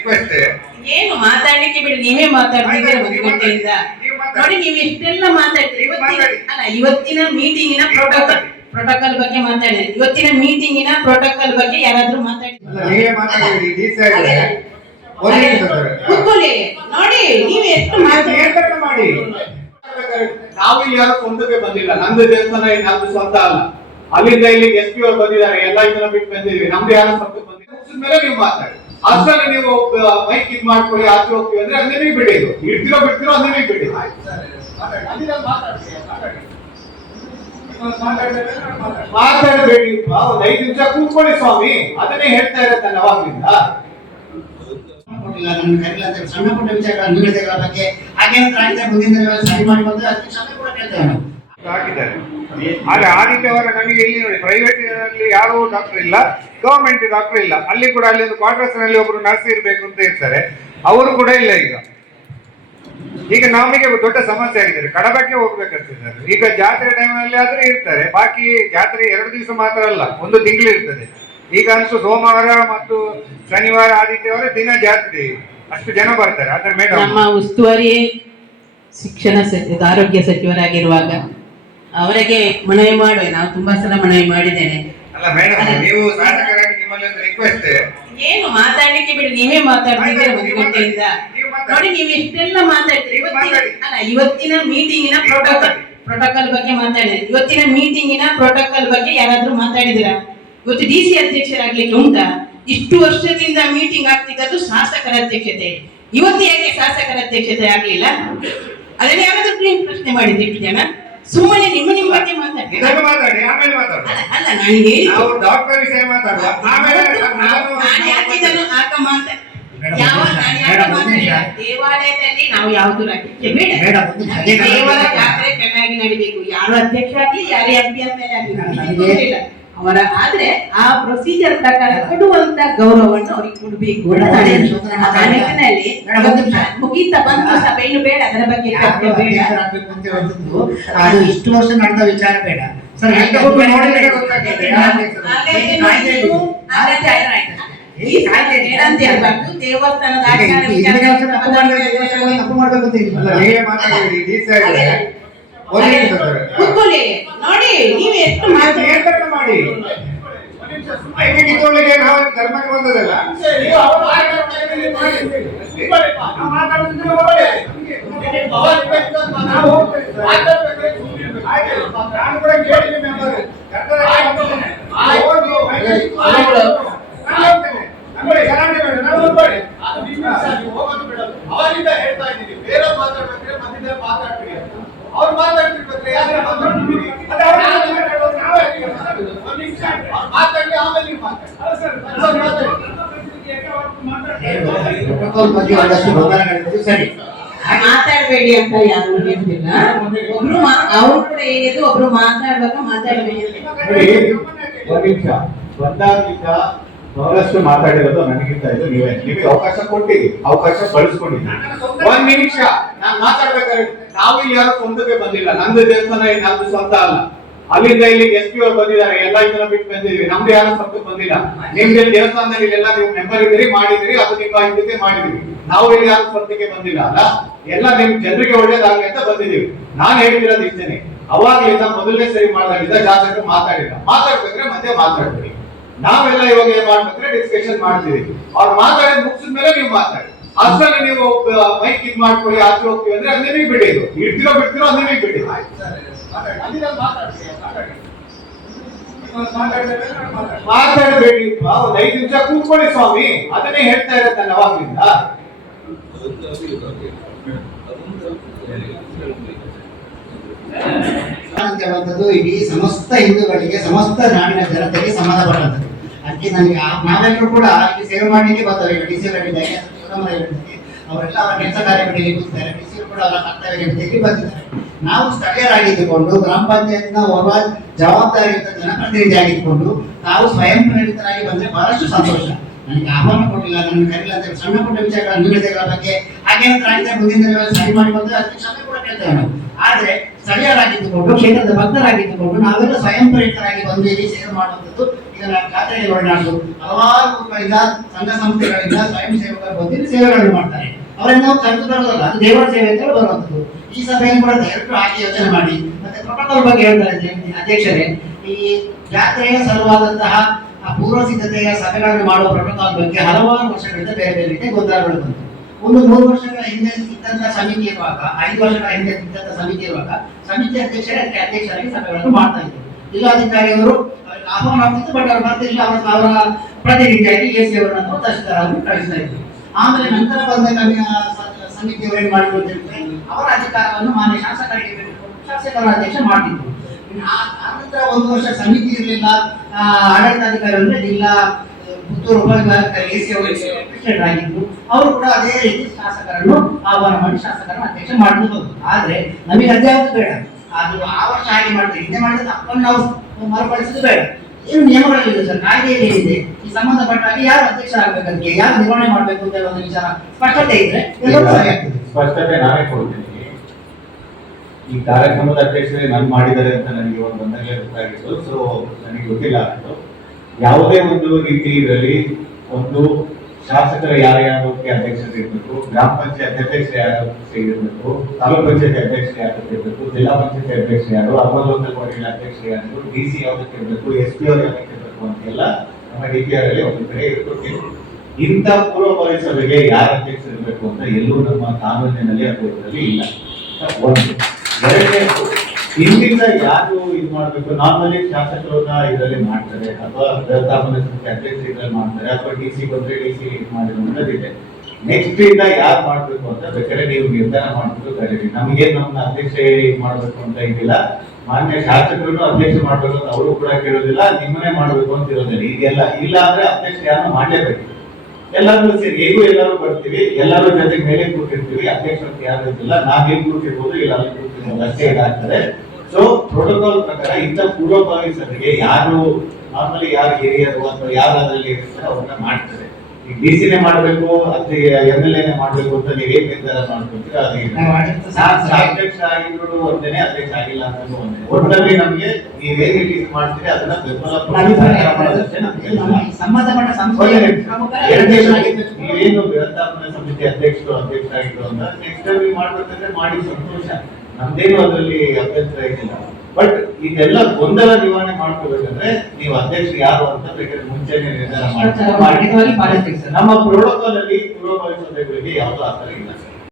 Request ಏನು ಮಾತಾಡ್ಲಿಕ್ಕೆ ಬಿಡಿ ನೀವೇ ಮಾತಾಡ್ತಿದ್ದೀರ ಒಂದು ಗಂಟೆಯಿಂದ. ನೋಡಿ ನೀವು ಎಷ್ಟೆಲ್ಲ ಮಾತಾಡ್ತೀರಿ ಇವತ್ತಿನ. ಅಲ್ಲ ಇವತ್ತಿನ ಮೀಟಿಂಗಿನ ಪ್ರೋಟೋಕಾಲ್ ಪ್ರೋಟೋಕಾಲ್ ಬಗ್ಗೆ ಮಾತಾಡಿದೆ ಇವತ್ತಿನ ಮೀಟಿಂಗಿನ ಪ್ರೋಟೋಕಾಲ್ ಬಗ್ಗೆ ಯಾರಾದ್ರೂ ಮಾತಾಡಿದ್ರು ಕೂತ್ಕೊಳ್ಳಿ. ನೋಡಿ ನೀವು ಎಷ್ಟು ಮಾಡಿ. ನಾವು ಇಲ್ಲಿ ಯಾರು ಸ್ವಂತಕ್ಕೆ ಬಂದಿಲ್ಲ. ನಮ್ದು ದೇವಸ್ಥಾನ ನಮ್ದು ಸ್ವಂತ ಅಲ್ಲ. ಅಲ್ಲಿಂದ ಇಲ್ಲಿಗೆ ಎಸ್ ಪಿ ಅವ್ರು ಬಂದಿದ್ದಾರೆ. ಎಲ್ಲ ಇದನ್ನ ಬಿಟ್ಟು ಬಂದಿದ್ವಿ ನಮ್ದು ಯಾರು ಸ್ವಂತಕ್ಕೆ ಬಂದಿಲ್ಲ. ಮುಗಿಸಿದ ಮೇಲೆ ನೀವು ಮಾತಾಡಿ. ಅಷ್ಟರಲ್ಲಿ ನೀವು ಮೈಕ್ ಇದ್ ಮಾಡ್ಕೊಳ್ಳಿ, ಆಚೆ ಹೋಗ್ತೀವಿ ಅಂದ್ರೆ ಅಲ್ಲಿ ನೀವು ಬಿಡಿ. ಇಡ್ತಿರೋ ಬಿಡ್ತಿರೋ ಅಲ್ಲಿ ನೀವು ಬಿಡಿ. ಮಾತಾಡಬೇಡಿ. ಒಂದ್ ಐದು ನಿಮಿಷ ಕೂತ್ಕೊಳ್ಳಿ ಸ್ವಾಮಿ. ಅದನ್ನೇ ಹೇಳ್ತಾ ಇರತ್ತೆ ಅವಾಗಿಂದ ಸಣ್ಣ ಪುಟ್ಟ ನ್ಯೂನತೆಗಳ ಬಗ್ಗೆ ಹಾಗೆ ಮುಂದಿನ ಸರಿ ಬಂದ್ರೆ ಅದಕ್ಕೆ ಕ್ಷಮೆ ಕೂಡ ಕೇಳ್ತೇವೆ ನಾವು ಹಾಕಿದ್ದಾರೆ. ಆದ್ರೆ ಆದಿತ್ಯವಾರ ನಮಗೆ ಇಲ್ಲಿ ನೋಡಿ ಪ್ರೈವೇಟ್ ಅಲ್ಲಿ ಯಾರು ಡಾಕ್ಟರ್ ಇಲ್ಲ ಗವರ್ಮೆಂಟ್ ಡಾಕ್ಟರ್ ಇಲ್ಲ. ಅಲ್ಲಿ ಕೂಡ ಅಲ್ಲಿ ಒಂದು ಕ್ವಾರ್ಟರ್ಸ್ನಲ್ಲಿ ಒಬ್ರು ನರ್ಸ್ ಇರಬೇಕು ಅಂತ ಇರ್ತಾರೆ ಅವರು ಕೂಡ ಇಲ್ಲ ಈಗ. ಈಗ ನಮಗೆ ದೊಡ್ಡ ಸಮಸ್ಯೆ ಆಗಿದ್ದಾರೆ ಕಡಬಕ್ಕೆ ಹೋಗ್ಬೇಕಂತಿದ್ದಾರೆ. ಈಗ ಜಾತ್ರೆ ನಲ್ಲಿ ಆದ್ರೆ ಇರ್ತಾರೆ. ಬಾಕಿ ಜಾತ್ರೆ ಎರಡು ದಿವಸ ಮಾತ್ರ ಅಲ್ಲ, ಒಂದು ತಿಂಗಳು ಇರ್ತದೆ. ಈಗ ಅಂತೂ ಸೋಮವಾರ ಮತ್ತು ಶನಿವಾರ, ಆದಿತ್ಯವಾರ ದಿನ ಜಾತ್ರೆ. ಅಷ್ಟು ಜನ ಬರ್ತಾರೆ. ಆದ್ರೆ ಮೇಡಮ್ ಉಸ್ತುವಾರಿ ಶಿಕ್ಷಣ ಸಚಿವ ಆರೋಗ್ಯ ಸಚಿವರಾಗಿರುವಾಗ ಅವರಿಗೆ ಮನವಿ ಮಾಡುವೆ. ನಾವು ತುಂಬಾ ಸಲ ಮನವಿ ಮಾಡಿದ್ದೇನೆ. ನೀವು ರಿಕ್ವೆಸ್ಟ್ ಏನು ಮಾತಾಡ್ಲಿಕ್ಕೆ ಬಿಡಿ ನೀವೇ ಮಾತಾಡ್ತಿದ್ದೀರ ಒಂದು ಗಂಟೆಯಿಂದ ನೋಡಿ ನೀವು ಎಷ್ಟೆಲ್ಲ ಮಾತಾಡ್ತೀರಿ. ಅಲ್ಲ ಇವತ್ತಿನ ಮೀಟಿಂಗಿನ ಪ್ರೋಟೋಕಾಲ್ ಪ್ರೋಟೋಕಾಲ್ ಬಗ್ಗೆ ಮಾತಾಡಿದ್ರೆ ಇವತ್ತಿನ ಮೀಟಿಂಗಿನ ಪ್ರೋಟೋಕಾಲ್ ಬಗ್ಗೆ ಯಾರಾದ್ರೂ ಮಾತಾಡಿದಿರಾ ಇವತ್ತು ಡಿ ಸಿ ಅಧ್ಯಕ್ಷರಾಗ್ಲಿಕ್ಕೆ ಉಂಟಾ? ಇಷ್ಟು ವರ್ಷದಿಂದ ಮೀಟಿಂಗ್ ಆಗ್ತಿದ್ದದ್ದು ಶಾಸಕರ ಅಧ್ಯಕ್ಷತೆ. ಇವತ್ತು ಯಾಕೆ ಶಾಸಕರ ಅಧ್ಯಕ್ಷತೆ ಆಗ್ಲಿಲ್ಲ? ಅದನ್ನ ಯಾರಾದ್ರೂ ಪ್ರಶ್ನೆ ಮಾಡಿದ್ರಿ ಇಷ್ಟು ಜನ ಸುಮ್ಮನೆ ನಿಮ್ಮ ನಿಮ್ಮ ಬಗ್ಗೆ ಮಾತಾಡಿ ಇದನ್ನು ಮಾತಾಡಿ ಆಮೇಲೆ ಅಲ್ಲ ನಾನು ನಾವು ಡಾಕ್ಟರ್ ವಿಷಯ ಮಾತಾಡುವ. ಆಮೇಲೆ ನಾನು ನಾನು ಯಾಕೆ ಇದನ್ನು ಯಾವ ನಾನು ಯಾಕೆ ಮೇಡಮ್, ಮಾತಾಡಿಲ್ಲ ದೇವಾಲಯದಲ್ಲಿ ನಾವು ಯಾವುದು ರಾಜ್ಯಕ್ಕೆ ಬೇಡ ದೇವರ ಜಾತ್ರೆ ಚೆನ್ನಾಗಿ ನಡಿಬೇಕು? ಯಾರು ಅಧ್ಯಕ್ಷ ಆಗ್ಲಿ ಯಾರೇ ಅಭ್ಯರ್ಥಿ ಆಗಲಿ ಅವರ ಆದ್ರೆ ಆ ಪ್ರೊಸೀಜರ್ ಪ್ರಕಾರ ಕೊಡುವಂತ ಗೌರವವನ್ನು ಅವ್ರಿಗೆ ಕೊಡಬೇಕು ಬಂದು. ಮುಗೀತ ಬಂತು ಸಭೆ ಬೇಡ ಅದರ ಬಗ್ಗೆ ಅದು ಇಷ್ಟು ವರ್ಷ ನಡೆದ ವಿಚಾರ ಬೇಡ. ಸರ್ ದೇವಸ್ಥಾನದ ಕೂತ್ಕೊಳ್ಳಿ. ನೋಡಿ ನೀವು ಎಷ್ಟು ನಿಯಂತ್ರಣ ಮಾಡಿ. ಕಿತ್ತೋಳಿಗೆ ನಾವು ಧರ್ಮಕ್ಕೆ ಬಂದದಲ್ಲ. ನಾನು ಕೂಡ ಕೇಳಿದ್ದೀನಿ member. ನಾನು ಹೋಗ್ತೇನೆ. ನಮ್ಮಲ್ಲಿ ಗಲಾಟೆ ಬೇಡ, ನಾವು ಹೋಗ್ಬೇಡಿ. ಅವರಿಂದ ಹೇಳ್ತಾ ಇದ್ದೀನಿ ಬೇರೆ ಮಾತಾಡ್ಬೇಕಾದ್ರೆ ಮಧ್ಯದಲ್ಲಿ ಮಾತಾಡ್ತೀರಿ ಅವ್ರು ಮಾತಾಡ್ತಿರ್ಬೇಕಾದ್ರೆ ಯಾಕೆ ಮಾತಾಡ್ತಿದ್ದೀರಿ ಅದು ಅವ್ರು ಮಾತಾಡೋದು, ನಾವು ಯಾಕೆ ಮಾತಾಡೋದು? ಒಂದ್ ನಿಮಿಷ ಅವ್ರು ಮಾತಾಡಿ ಆಮೇಲೆ ನೀವು ಮಾತಾಡಿ ಅವ್ರು ಪ್ರೋಟೋಕಾಲ್ ಬಗ್ಗೆ ಒಂದಷ್ಟು ಗೊಂದಲಗಳಿದ್ದು ಸರಿ. ಮಾತಾಡಬೇಡಿ ಅಂತ ಯಾರು ಹೇಳ್ತಿಲ್ಲ. ಒಬ್ರು ಅವ್ರು ಕೂಡ ಏನಿದ್ರು ಒಬ್ರು ಮಾತಾಡುವಾಗ ಮಾತಾಡಬೇಡಿ ಒಂದು ನಿಮಿಷ. ಬಂದಾಗಿದ್ದ ಬಹಳಷ್ಟು ಮಾತಾಡಿರೋದು ನನಗಿಂತ ಇದು. ನೀವೇ ನಿಮಗೆ ಅವಕಾಶ ಕೊಟ್ಟಿರಿ ಅವಕಾಶ ಬಳಸ್ಕೊಂಡಿದ್ದೆ ಒಂದ್ ನಿಮಿಷ. ನಾನು ಮಾತಾಡ್ಬೇಕಾದ್ರೆ ನಾವು ಇಲ್ಲಿ ಯಾರು ಸ್ವಂತಕ್ಕೆ ಬಂದಿಲ್ಲ. ನಂದು ದೇವಸ್ಥಾನ ನಮ್ದು ಸ್ವಂತ ಅಲ್ಲ. ಅಲ್ಲಿಂದ ಇಲ್ಲಿ ಎಸ್ ಪಿ ಅವ್ರು ಬಂದಿದ್ದಾರೆ, ಎಲ್ಲ ಇದನ್ನ ಬಿಟ್ಟು ಬಂದಿದ್ವಿ ನಮ್ದು ಯಾರು ಸ್ವಂತಕ್ಕೆ ಬಂದಿಲ್ಲ. ನಿಮ್ಗೆ ದೇವಸ್ಥಾನದಲ್ಲಿ ಎಲ್ಲ ನೀವು ಮೆಂಬರ್ ಇದ್ದೀರಿ ಮಾಡಿದಿರಿ ಅದು ನಿಮ್ಮ ಜೊತೆ ಮಾಡಿದಿರಿ ನಾವು ಇಲ್ಲಿ ಯಾರು ಸ್ಪರ್ಧೆಗೆ ಬಂದಿಲ್ಲ ಅಲ್ಲ? ಎಲ್ಲ ನಿಮ್ ಜನರಿಗೆ ಒಳ್ಳೇದಾಗಲಿ ಅಂತ ಬಂದಿದ್ದೀವಿ. ನಾನ್ ಹೇಳಿದಿರೋದು ಇಷ್ಟೇನೆ. ಅವಾಗಲಿಂದ ಮೊದಲನೇ ಸರಿ ಮಾಡಿದಾಗಿಂದ ಶಾಸಕರು ಮಾತಾಡಿಲ್ಲ. ಮಾತಾಡ್ಬೇಕ್ರೆ ಮತ್ತೆ ಮಾತಾಡ್ತೀರಿ. ನಾವೆಲ್ಲ ಇವಾಗ ಏನ್ ಮಾಡ್ಬೇಕ್ರೆ ಡಿಸ್ಕಷನ್ ಮಾಡ್ತೀವಿ. ಅವ್ರು ಮಾತಾಡಿ ಮುಗಿಸಿದ ಮೇಲೆ ನೀವು ಮಾತಾಡಿ. ಅಷ್ಟರಲ್ಲಿ ನೀವು ಮೈಕ್ ಇದ್ ಮಾಡ್ಕೊಳ್ಳಿ, ಆಚೆ ಹೋಗ್ತೀವಿ ಅಂದ್ರೆ ಅಲ್ಲಿ ಬಿಡಿ. ಇಡ್ತಿರೋ ಬಿಡ್ತಿರೋ ಅಲ್ಲಿ ಬಿಡಿ. ಆಯ್ತು ಮಾತಾಡಬೇಡಿ. ಐದು ನಿಮಿಷ ಕೂತ್ಕೊಳ್ಳಿ ಸ್ವಾಮಿ. ಅದನ್ನೇ ಹೇಳ್ತಾ ಇರತ್ತೆ ಹೇಳುವಂಥದ್ದು ಇಡೀ ಸಮಸ್ತ ಹಿಂದೂಗಳಿಗೆ, ಸಮಸ್ತ ನಾಡಿನ ಜನತೆಗೆ ಸಂಬಂಧಪಟ್ಟಂಥದ್ದು ಅದಕ್ಕೆ ನನಗೆ ನಾವೆಲ್ಲರೂ ಕೂಡ ಇಲ್ಲಿ ಸೇವೆ ಮಾಡಲಿಕ್ಕೆ ಬರ್ತವೆ. ಡಿ ಸಿ ಅವರೆಲ್ಲ ಅವರ ಕೆಲಸ ಕಾರ್ಯಗಳಿಗೆ ಕೂತಿದ್ದಾರೆ ಡಿ ಸಿ ಕೂಡ ಅವರ ಕರ್ತವ್ಯ ಬಂದಿದ್ದಾರೆ ನಾವು ಸ್ಥಳೀಯರಾಗಿದ್ದುಕೊಂಡು ಗ್ರಾಮ ಪಂಚಾಯತ್ನ ಒಬ್ಬ ಜವಾಬ್ದಾರಿಯುತ ಜನಪ್ರತಿನಿಧಿ ಆಗಿದ್ದುಕೊಂಡು ನಾವು ಸ್ವಯಂ ಪ್ರೇರಿತರಾಗಿ ಬಂದ್ರೆ ಬಹಳಷ್ಟು ಸಂತೋಷ. ನನಗೆ ಆಹ್ವಾನ ಕೊಟ್ಟಿಲ್ಲ ನನ್ನ ಕರೆಯಲ್ಲ ಅಂತ ಹೇಳಿ ಸಣ್ಣ ಪುಟ್ಟ ವಿಚಾರಗಳ ನ್ಯೂನತೆಗಳ ಬಗ್ಗೆ ಹಾಗೇನಾದ್ರೂ ಆಗಿದ್ರೆ ಮುಂದಿನ ದಿನಗಳಲ್ಲಿ ಸರಿ ಮಾಡಿ ಬಂದರೆ ಅದಕ್ಕೆ ಕ್ಷಮೆ ಕೂಡ ಕೇಳ್ತೇವೆ ನಾವು ಆದ್ರೆ ಸ್ಥಳೀಯರಾಗಿದ್ದುಕೊಂಡು, ಕ್ಷೇತ್ರದ ಭಕ್ತರಾಗಿದ್ದುಕೊಂಡು ನಾವೆಲ್ಲ ಸ್ವಯಂ ಪ್ರೇರಿತರಾಗಿ ಬಂದು ಇಲ್ಲಿ ಸೇವೆ ಮಾಡುವಂಥದ್ದು ಇದನ್ನ ಖಾತೆಯಲ್ಲಿ ಒಳನಾಡು ಹಲವಾರು ಗುಂಪುಗಳಿಂದ, ಸಂಘ ಸಂಸ್ಥೆಗಳಿಂದ ಸ್ವಯಂ ಸೇವಕರು ಬಂದು ಸೇವೆಗಳನ್ನು ಮಾಡ್ತಾರೆ. ಅವರಿಂದ ನಾವು ಕರೆದು ಬರೋದಲ್ಲ ಅದು ದೇವರ ಸೇವೆ ಅಂತ ಬರುವಂಥದ್ದು. ಈ ಸಭೆಯನ್ನು ಕೂಡ ದಯವಿಟ್ಟು ಹಾಕಿ ಯೋಚನೆ ಮಾಡಿ. ಮತ್ತೆ ಪ್ರೋಟೋಕಾಲ್ ಬಗ್ಗೆ ಹೇಳ್ತಾರೆ ಅಧ್ಯ- ಅಧ್ಯಕ್ಷರೇ, ಈ ಜಾತ್ರೆಯ ಸಲುವಾದಂತಹ ಪೂರ್ವ ಸಿದ್ಧತೆಯ ಸಭೆಗಳನ್ನು ಮಾಡುವ ಪ್ರೋಟೋಕಾಲ್ ಬಗ್ಗೆ ಹಲವಾರು ವರ್ಷಗಳಿಂದ ಬೇರೆ ಬೇರೆ ರೀತಿಯ ಗೊಂದಲಗಳು ಬಂತು ಒಂದು ಮೂರು ವರ್ಷಗಳ ಹಿಂದೆ ಇದ್ದಂತಹ ಸಮಿತಿ ಇರುವಾಗ, ಐದು ವರ್ಷಗಳ ಹಿಂದೆ ಇದ್ದಂತಹ ಸಮಿತಿ ಇರುವಾಗ, ಸಮಿತಿ ಅಧ್ಯಕ್ಷರೇ ಅದಕ್ಕೆ ಅಧ್ಯಕ್ಷರಾಗಿ ಸಭೆಗಳನ್ನು ಮಾಡ್ತಾ ಇದ್ರು ಜಿಲ್ಲಾಧಿಕಾರಿಯವರು ಅವರು ಆಹ್ವಾನ ಆಗ್ತಿತ್ತು ಬಟ್ ಅವ್ರು ಬರ್ತಿಲ್ಲ ಅವರ ಅವರ ಪ್ರತಿನಿಧಿಯಾಗಿ ಎ ಸಿ ಅವರನ್ನು ಕಳಿಸ್ತಾ ಇದ್ರು ಆಮೇಲೆ ನಂತರ ಬಂದ ಸಮಿತಿಯವರು ಏನ್ ಮಾಡಿದ್ರು ಅವರ ಅಧಿಕಾರವನ್ನು ಮಾನ್ಯ ಶಾಸಕರಿಗೆ ಶಾಸಕರ ಅಧ್ಯಕ್ಷ ಮಾಡ್ತಿದ್ರು. ಆನಂತರ ಒಂದು ವರ್ಷ ಸಮಿತಿ ಇರಲಿಲ್ಲ ಆಡಳಿತಾಧಿಕಾರಿ ಅಂದ್ರೆ ಜಿಲ್ಲಾ ಪುತ್ತೂರು ಉಪವಿಭಾಗ ಆಗಿದ್ರು. ಅವರು ಕೂಡ ಅದೇ ರೀತಿ ಶಾಸಕರನ್ನು ಆಹ್ವಾನ ಮಾಡಿ ಶಾಸಕರನ್ನು ಅಧ್ಯಕ್ಷ ಮಾಡಿದ್ರು. ಆದ್ರೆ ನಮಗೆ ಅದ್ಯಾವುದು ಬೇಡ. ಅದು ಆ ವರ್ಷ ಹಾಗೆ ಮಾಡ್ತೀವಿ ಹಿಂದೆ ಮಾಡಿದ ತಪ್ಪನ್ನು ನಾವು ಮರುಕಳಿಸೋದು ಬೇಡ. ಏನು ನಿಯಮಗಳಿದೆ ಸರ್ ಕಾಯ್ದೆಯಲ್ಲಿ ಏನಿದೆ? ಈ ಸಂಬಂಧಪಟ್ಟ ಹಾಗೆ ಯಾರು ಅಧ್ಯಕ್ಷ ಆಗ್ಬೇಕು ಅದಕ್ಕೆ ಯಾರು ನಿರ್ವಹಣೆ ಮಾಡ್ಬೇಕು ಅಂತ ಹೇಳೋ ಒಂದು ವಿಚಾರ ಸ್ಪಷ್ಟತೆ ಇದ್ರೆ ಎಲ್ಲವೂ ಸರಿ ಆಗ್ತದೆ ಸ್ಪಷ್ಟತೆ ನಾನೇ ಕೊಡ್ತೀನಿ. ಈ ಕಾರ್ಯಕ್ರಮದ ಅಧ್ಯಕ್ಷರೇ ನಾನು ಮಾಡಿದ್ದಾರೆ ಅಂತ ನನಗೆ ಒಂದು ಬಂದಾಗಲೇ ಗೊತ್ತಾಗಿತ್ತು ಸೊ ನನಗೆ ಗೊತ್ತಿಲ್ಲ ಅದು ಯಾವುದೇ ಒಂದು ರೀತಿ ಇದರಲ್ಲಿ ಒಂದು ಶಾಸಕರ ಯಾರ್ಯಾರಕ್ಕೆ ಅಧ್ಯಕ್ಷತೆ ಇರಬೇಕು, ಗ್ರಾಮ ಪಂಚಾಯತ್ ಅಧ್ಯಕ್ಷರು ಯಾರು ಇರಬೇಕು, ತಾಲೂಕ್ ಪಂಚಾಯತ್ ಅಧ್ಯಕ್ಷರು ಯಾರು ಇರಬೇಕು, ಜಿಲ್ಲಾ ಪಂಚಾಯತ್ ಅಧ್ಯಕ್ಷರು ಯಾರು ಅರ್ಬನ್ ಲೋಕಲ್ ಅಧ್ಯಕ್ಷರು ಯಾರು ಡಿ ಸಿ ಯಾವ್ದಕ್ಕೆ ಇರಬೇಕು, ಎಸ್ ಪಿ ಅವ್ರು ಯಾವ್ದಕ್ಕೆ ಇರಬೇಕು ಅಂತೆಲ್ಲ ನಮ್ಮ ಡಿ ಪಿ ಆರ್ ಅಲ್ಲಿ ಒಂದು ಕಡೆ ಇಟ್ಕೊಟ್ಟಿದ್ರು ಇಂಥ ಪೂರ್ವಭಾವಿ ಸಭೆಗೆ ಯಾರ ಅಧ್ಯಕ್ಷ ಇರಬೇಕು ಅಂತ ಎಲ್ಲೂ ನಮ್ಮ ಕಾನೂನಿನಲ್ಲಿ ಇದರಲ್ಲಿ ಇಲ್ಲ. ಒಂದು, ಎರಡನೇದು ಹಿಂದಿಂದ ಯಾರು ಇದು ಮಾಡಬೇಕು? ನಾರ್ಮಲಿ ಶಾಸಕರನ್ನ ಇದರಲ್ಲಿ ಮಾಡ್ತಾರೆ, ಅಥವಾ ವ್ಯವಸ್ಥಾಪನ ಸಮಿತಿ ಅಧ್ಯಕ್ಷ ಇದರಲ್ಲಿ ಮಾಡ್ತಾರೆ, ಅಥವಾ ಡಿ ಸಿ ಬಂದ್ರೆ ಡಿ ಸಿ ಇದು ಮಾಡಿರುವಂತದ್ದಿದೆ ನೆಕ್ಸ್ಟ್ ಇಂದ. ಯಾರು ಮಾಡಬೇಕು ಅಂತ ಬೇಕಾದ್ರೆ ನೀವು ನಿರ್ಧಾರ ಮಾಡಬೇಕು ಕರೀರಿ. ನಮಗೆ ನಮ್ಮ ಅಧ್ಯಕ್ಷ ಮಾಡ್ಬೇಕು ಅಂತ ಇದಿಲ್ಲ. ಮಾನ್ಯ ಶಾಸಕರನ್ನು ಅಧ್ಯಕ್ಷ ಮಾಡ್ಬೇಕು ಅಂತ ಅವರು ಕೂಡ ಕೇಳೋದಿಲ್ಲ, ನಿಮ್ಮನ್ನೇ ಮಾಡಬೇಕು ಅಂತ ಇರೋದಿಲ್ಲ. ಇದೆಲ್ಲ ಇಲ್ಲ ಅಂದ್ರೆ ಅಧ್ಯಕ್ಷ ಯಾರನ್ನ ಮಾಡ್ಲೇಬೇಕು ಎಲ್ಲರೂ ಸೇರಿ ಹೇಗೂ ಎಲ್ಲರೂ ಬರ್ತೀವಿ ಎಲ್ಲರೂ ಜೊತೆ ಮೇಲೆ ಕೂತಿರ್ತೀವಿ ಅಧ್ಯಕ್ಷ ಅಂತ ಯಾರು ಇರ್ತಿಲ್ಲ ನಾವ್ ಹೇಗ್ ಕೂತಿರ್ಬೋದು, ಇಲ್ಲ ಕೂತಿರ್ಬೋದು, ಅಷ್ಟೇ ಇದಾಗ್ತದೆ ಸೊ ಪ್ರೋಟೋಕಾಲ್ ಪ್ರಕಾರ ಇಂಥ ಪೂರ್ವಭಾವಿ ಸಭೆಗೆ ಯಾರು ನಾರ್ಮಲಿ ಯಾರು ಹಿರಿಯರು ಅಥವಾ ಯಾರು ಅದರಲ್ಲಿ ಇರ್ತಾರೆ, ಅವ್ರನ್ನ ಮಾಡ್ತಾರೆ. ಈಗ ಡಿ ಸಿನೇ ಮಾಡ್ಬೇಕು ಅಥವಾ ಎಂ ಎಲ್ ಎನೇ ಮಾಡಬೇಕು ಅಂತ ನೀವು ಏನ್ ನಿರ್ಧಾರ ಮಾಡ್ಕೊತೀರಾ ಅದು ಅಧ್ಯಕ್ಷ ಆಗಿದ್ರು ಒಂದೇನೆ ಅಧ್ಯಕ್ಷ ಆಗಿಲ್ಲ ಅಂತ ಒಂದೇ ಒಟ್ಟಿನಲ್ಲಿ ನಮ್ಗೆ ನೀವು ಹೇಗೆ ಇದು ಮಾಡ್ತೀರಿ ಅದನ್ನ ಬೆಂಬಲ ನಿಮಿಷ. ಪ್ರಮುಖರ ನೀವೇನು ವ್ಯವಸ್ಥಾಪನಾ ಸಮಿತಿ ಅಧ್ಯಕ್ಷರು ಅಧ್ಯಕ್ಷರಾಗಿದ್ರು ಅಂತ ನೆಕ್ಸ್ಟ್ ಟೈಮ್ ನೀವು ಮಾಡ್ಬೇಕಂದ್ರೆ ಮಾಡಿ ಸಂತೋಷ. ನಮ್ದೇನು ಅದರಲ್ಲಿ ಅಭ್ಯಂತರ ಏನಿಲ್ಲ. ಬಟ್ ಇದೆಲ್ಲ ಗೊಂದಲ ನಿವಾರಣೆ ಮಾಡ್ಕೋಬೇಕಂದ್ರೆ ನೀವು ಅಧ್ಯಕ್ಷರು ಯಾರು ಅಂತ ಬೇಕಾದ್ರೆ ಮುಂಚೆನೆ ನಿರ್ಧಾರ ಮಾಡಿ ಸರ್. ನಮ್ಮ ಪ್ರೋಟೋಕಾಲ್ ಅಲ್ಲಿ ಪೂರ್ವಭಾವಿ ಸಭೆಗಳಿಗೆ ಯಾವ್ದು ಆತರ ಇಲ್ಲ